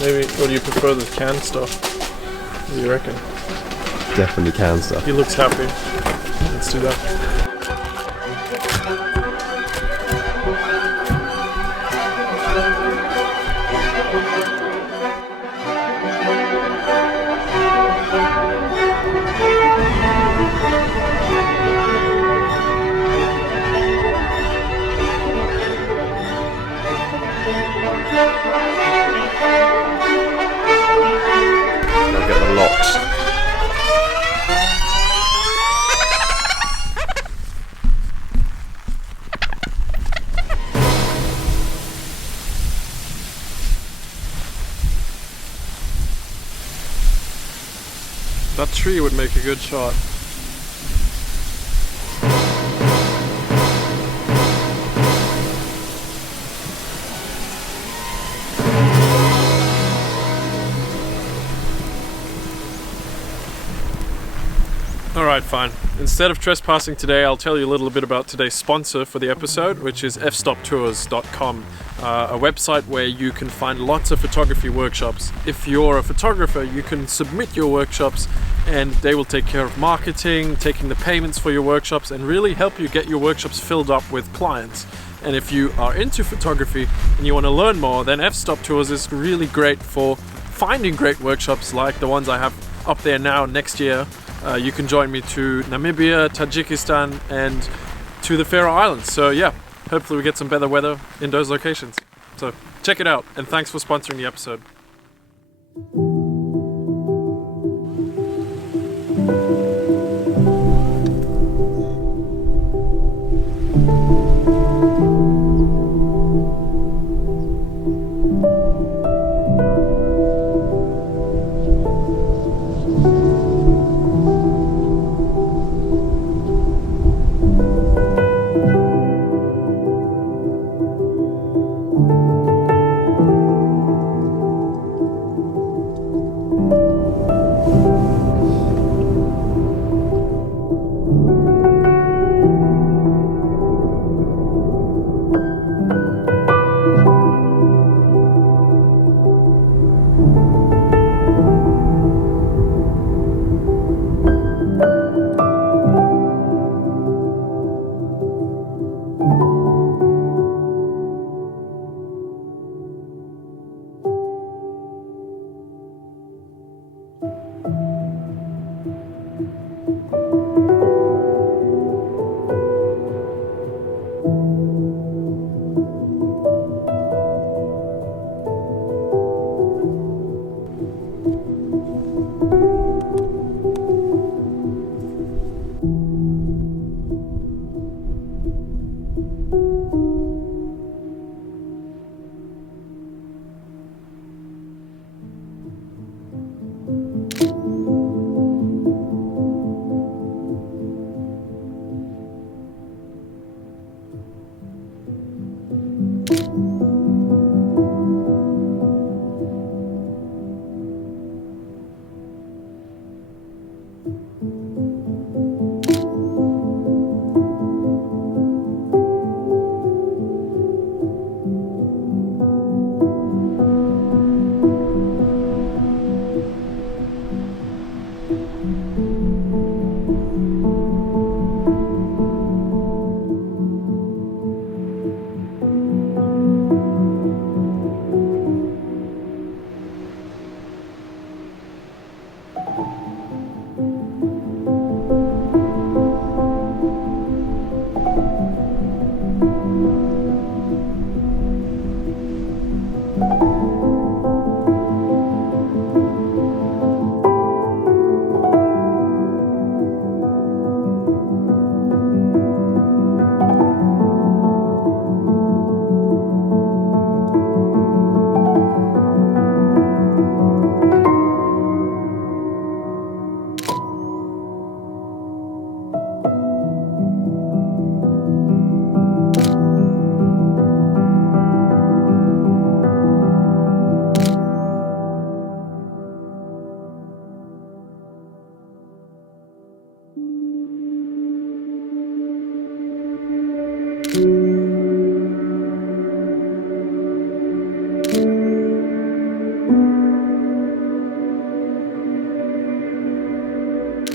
Maybe, or do you prefer the canned stuff? What do you reckon? Definitely canned stuff. He looks happy. Let's do that. I'll get the locks. That tree would make a good shot. Alright, fine. Instead of trespassing today, I'll tell you a little bit about today's sponsor for the episode, which is fstoptours.com, a website where you can find lots of photography workshops. If you're a photographer, you can submit your workshops and they will take care of marketing, taking the payments for your workshops, and really help you get your workshops filled up with clients. And if you are into photography and you want to learn more, then F-Stop Tours is really great for finding great workshops like the ones I have up there now next year. You can join me to Namibia, Tajikistan, and to the Faroe Islands. So yeah, hopefully we get some better weather in those locations. So check it out, and thanks for sponsoring the episode.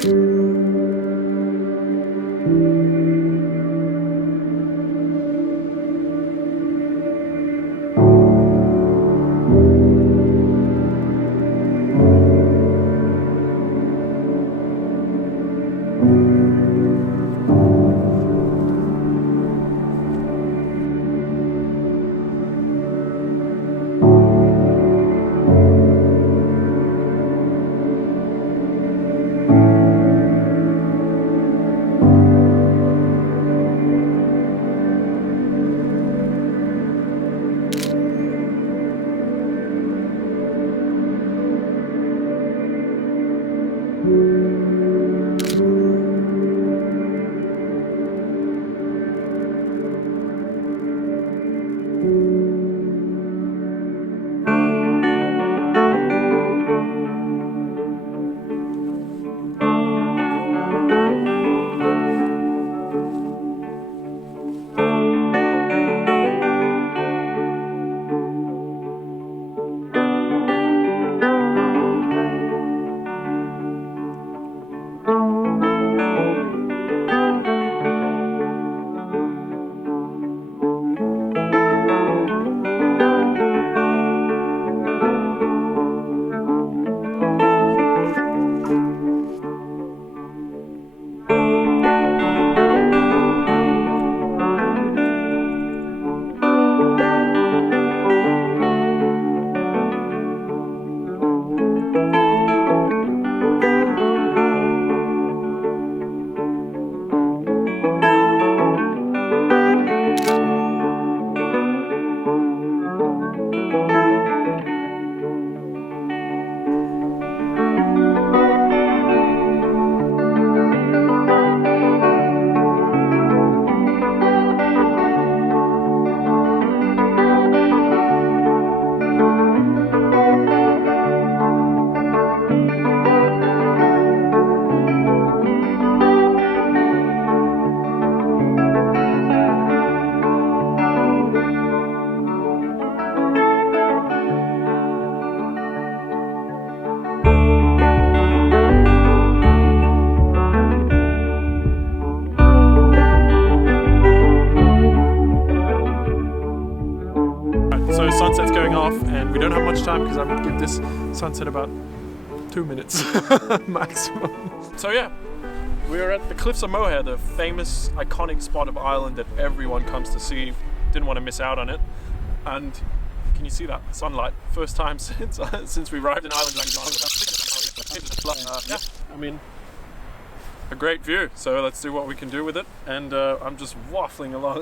So sunset's going off and we don't have much time because I would give this sunset about 2 minutes maximum. So yeah, we're at the Cliffs of Moher, the famous iconic spot of Ireland that everyone comes to see. Didn't want to miss out on it. And can you see that sunlight? First time since we arrived in Ireland. Yeah, I mean, a great view. So let's see what we can do with it. And I'm just waffling along